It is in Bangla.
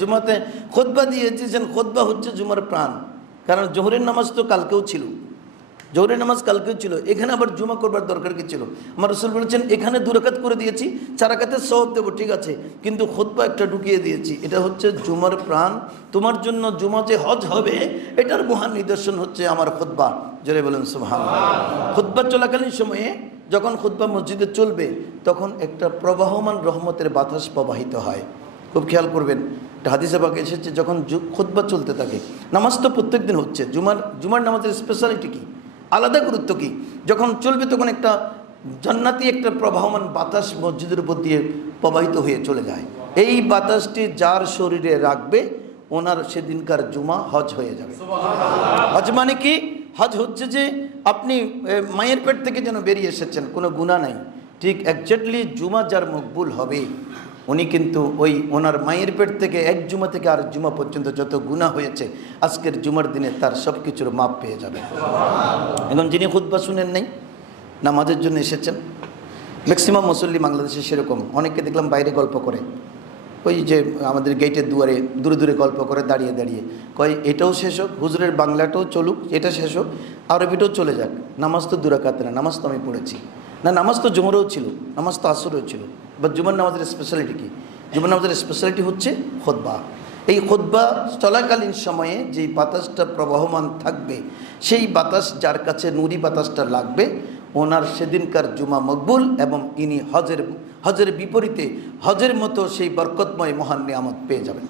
জুমাতে খুতবা দিয়েছেন। খুতবা হচ্ছে জুমার প্রাণ, কারণ জোহরের নামাজ তো কালকেও ছিল, জোহরের নামাজ কালকেও ছিল, এখানে আবার জুমা করবার দরকার কি ছিল? আমার রাসূল বলেছেন এখানে 2 রাকাত করে দিয়েছি, 4 রাকাতের সওয়াব দেবো, ঠিক আছে, কিন্তু খুতবা একটা ঢুকিয়ে দিয়েছি। এটা হচ্ছে জুমার প্রাণ। তোমার জন্য জুমা যে হজ হবে এটার মহান নিদর্শন হচ্ছে আমার খুতবা। জোরে বলেন সুবহানাল্লাহ। খুতবা চলাকালীন সময়ে যখন খুতবা মসজিদে চলবে তখন একটা প্রবাহমান রহমতের বাতাস প্রবাহিত হয়। খুব খেয়াল করবেন, একটা হাদিসে পাক এসেছে যখন খুতবা চলতে থাকে, নামাজ তো প্রত্যেক দিন হচ্ছে, জুমার নামাজের স্পেশালিটি কি, আলাদা গুরুত্ব কি? যখন চলবে তখন একটা জান্নাতি একটা প্রবাহমান বাতাস মসজিদের উপর দিয়ে প্রবাহিত হয়ে চলে যায়। এই বাতাসটি যার শরীরে রাখবে ওনার সেদিনকার জুমা হজ হয়ে যাবে। হজ মানে কি? হজ হচ্ছে যে আপনি মায়ের পেট থেকে যেন বেরিয়ে এসেছেন, কোনো গুনাহ নাই। ঠিক একজাক্টলি জুমা যার মকবুল হবে উনি কিন্তু ওই ওনার মায়ের পেট থেকে এক জুমা থেকে আর জুমা পর্যন্ত যত গুনাহ হয়েছে আজকের জুমার দিনে তার সব কিছুর মাপ পেয়ে যাবে। এখন যিনি খুতবা শুনেন নাই, নামাজের জন্য এসেছেন, ম্যাক্সিমাম মুসল্লি বাংলাদেশে সেরকম, অনেককে দেখলাম বাইরে গল্প করে, ওই যে আমাদের গেটের দুয়ারে দূরে দূরে গল্প করে দাঁড়িয়ে দাঁড়িয়ে, কয় এটাও শেষ হোক, হুজুরের বাংলাটাও চলুক, এটা শেষ হোক, আরবিটাও চলে যাক, নামাজ তো 2 রাকাত না, নামাজ তো আমি পড়েছি না, নামাজ তো জুমরেও ছিল, নামাজ তো আসরেও ছিল। বা জুমার নামাজের স্পেশালিটি কি? জুমার নামাজের স্পেশালিটি হচ্ছে খুতবা। এই খুতবা চলাকালীন সময়ে যেই বাতাসটা প্রবাহমান থাকবে সেই বাতাস যার কাছে নুরি বাতাসটা লাগবে ওনার সেদিনকার জুমা মকবুল, এবং ইনি হজের বিপরীতে হজের মতো সেই বরকতময় মহান নিয়ামত পেয়ে যাবেন।